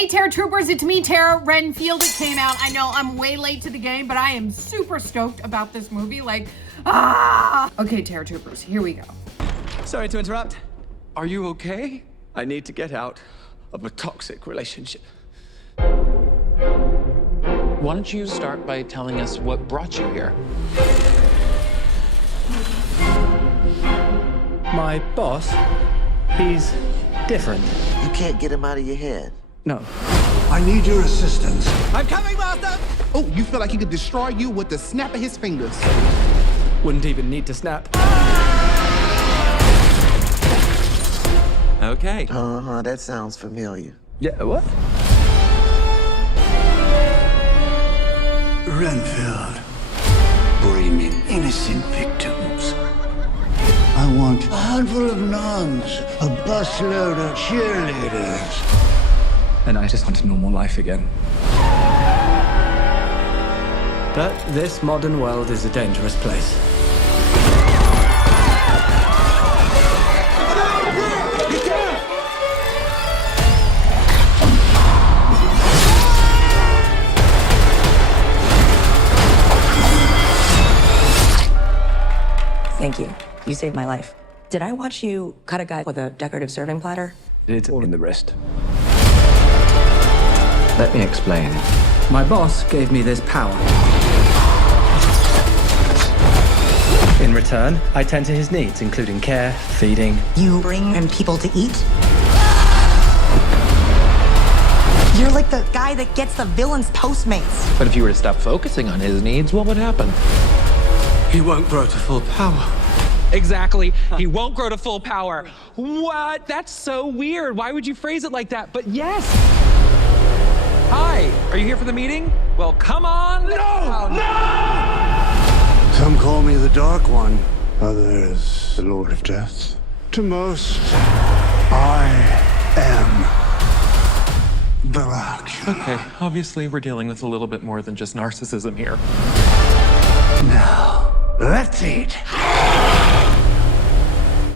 Hey Terra Troopers, it's me, Tara Renfield. It came out. I know I'm way late to the game, but I am super stoked about this movie. Okay, Terra Troopers, here we go. Sorry to interrupt. Are you okay? I need to get out of a toxic relationship. Why don't you start by telling us what brought you here? My boss, he's different. You can't get him out of your head. No. I need your assistance. I'm coming, Master! Oh, you feel like he could destroy you with the snap of his fingers. Wouldn't even need to snap. Okay. Uh-huh, that sounds familiar. Yeah, what? Renfield, blaming innocent victims. I want a handful of nuns, a busload of cheerleaders. And I just want a normal life again. But this modern world is a dangerous place. Thank you. You saved my life. Did I watch you cut a guy with a decorative serving platter? It's all in the wrist. Let me explain. My boss gave me this power. In return, I tend to his needs, including care, feeding. You bring him people to eat? You're like the guy that gets the villain's Postmates. But if you were to stop focusing on his needs, what would happen? He won't grow to full power. Exactly. He won't grow to full power. What? That's so weird. Why would you phrase it like that? But yes. Hi. Are you here for the meeting? Well, come on. No! No! Some call me the Dark One. Others, the Lord of Death. To most, I am black. Okay, obviously we're dealing with a little bit more than just narcissism here. Now, let's eat.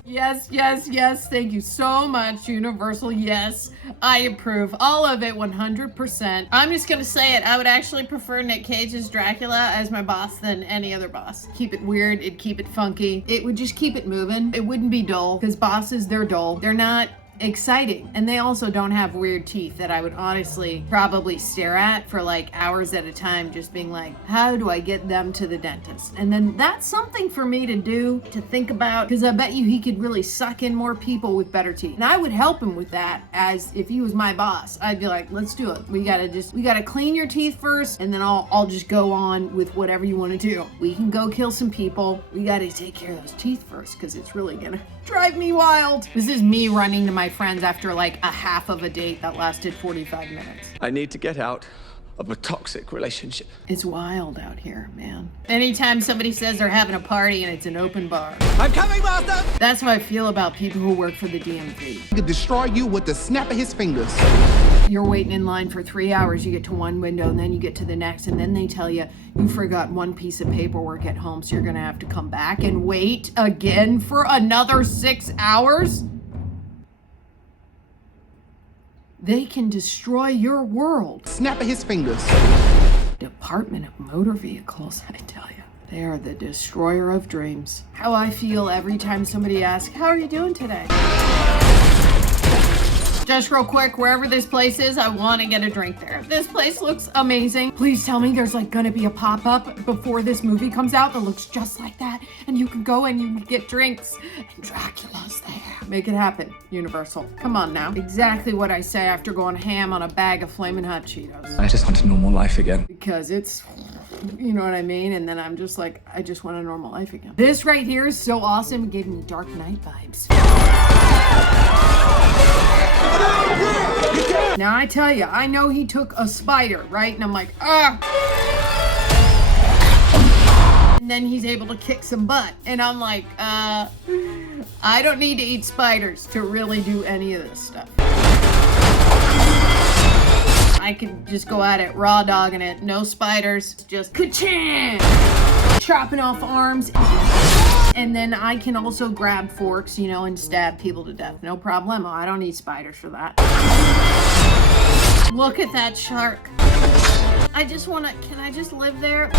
Yes, yes, yes. Thank you so much, Universal. Yes, I approve. All of it, 100%. I'm just gonna say it. I would actually prefer Nick Cage's Dracula as my boss than any other boss. Keep it weird. It'd keep it funky. It would just keep it moving. It wouldn't be dull, because bosses, they're dull. They're not exciting, and they also don't have weird teeth that I would honestly probably stare at for like hours at a time, just being like, how do I get them to the dentist? And then that's something for me to do, to think about, because I bet you he could really suck in more people with better teeth, and I would help him with that. As if he was my boss, I'd be like, let's do it. We gotta clean your teeth first, and then I'll just go on with whatever you want to do. We can go kill some people. We gotta take care of those teeth first, because it's really gonna drive me wild. This is me running to my friends after like a half of a date that lasted 45 minutes. I need to get out of a toxic relationship. It's wild out here, man. Anytime somebody says they're having a party and it's an open bar. I'm coming, Master! That's how I feel about people who work for the DMV. He could destroy you with the snap of his fingers. You're waiting in line for 3 hours, you get to one window, and then you get to the next, and then they tell you you forgot one piece of paperwork at home, so you're gonna have to come back and wait again for another 6 hours? They can destroy your world. Snap of his fingers. Department of Motor Vehicles, I tell you. They are the destroyer of dreams. How I feel every time somebody asks, how are you doing today? Just real quick, wherever this place is, I want to get a drink there. This place looks amazing. Please tell me there's like gonna be a pop-up before this movie comes out that looks just like that, and you can go and you can get drinks, and Dracula's there. Make it happen, Universal. Come on now. Exactly what I say after going ham on a bag of Flamin' Hot Cheetos. I just want a normal life again. Because it's, you know what I mean? And then I'm just like, I just want a normal life again. This right here is so awesome. It gave me Dark Knight vibes. Now I tell you, I know he took a spider, right? And I'm like, ah. And then he's able to kick some butt. And I'm like, I don't need to eat spiders to really do any of this stuff. I could just go at it raw dogging it, no spiders, just ka-chan! Chopping off arms. And then I can also grab forks, you know, and stab people to death. No problemo. I don't need spiders for that. Look at that shark. I just wanna, can I just live there?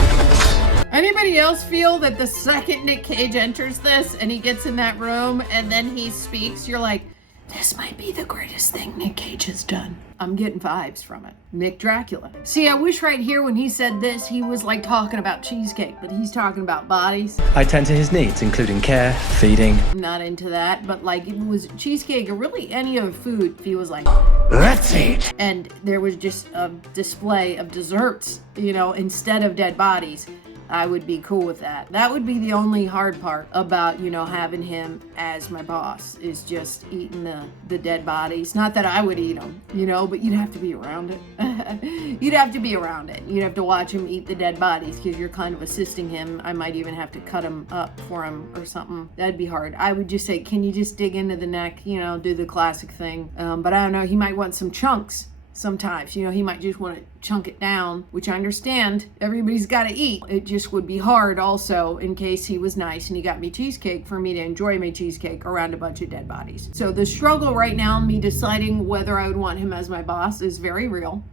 Anybody else feel that the second Nick Cage enters this and he gets in that room and then he speaks, you're like, this might be the greatest thing Nick Cage has done. I'm getting vibes from it. Nick Dracula. See, I wish right here when he said this, he was like talking about cheesecake, but he's talking about bodies. I tend to his needs, including care, feeding. I'm not into that, but like if it was cheesecake or really any other food, if he was like, Let's eat. and there was just a display of desserts, you know, instead of dead bodies, I would be cool with that. That would be the only hard part about, you know, having him as my boss, is just eating the dead bodies. Not that I would eat them, you know, but you'd have to be around it. You'd have to be around it. You'd have to watch him eat the dead bodies because you're kind of assisting him. I might even have to cut him up for him or something. That'd be hard. I would just say, can you just dig into the neck, you know, do the classic thing. But I don't know, he might want some chunks. Sometimes, you know, he might just want to chunk it down, which I understand. Everybody's got to eat. It just would be hard also in case he was nice and he got me cheesecake for me to enjoy my cheesecake around a bunch of dead bodies. So the struggle right now, me deciding whether I would want him as my boss, is very real.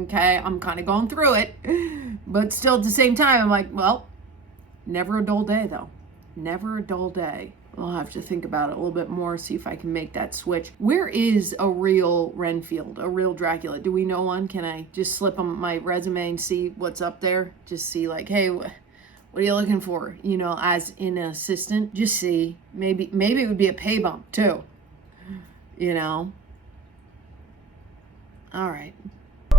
Okay, I'm kind of going through it. But still at the same time, I'm like, well, never a dull day though. Never a dull day. I'll have to think about it a little bit more, see if I can make that switch. Where is a real Renfield, a real Dracula? Do we know one? Can I just slip him my resume and see what's up there? Just see like, hey, what are you looking for? You know, as an assistant, just see. Maybe it would be a pay bump too, you know? All right.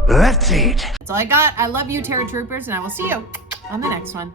Let's eat. That's all I got. I love you, Terror Troopers, and I will see you on the next one.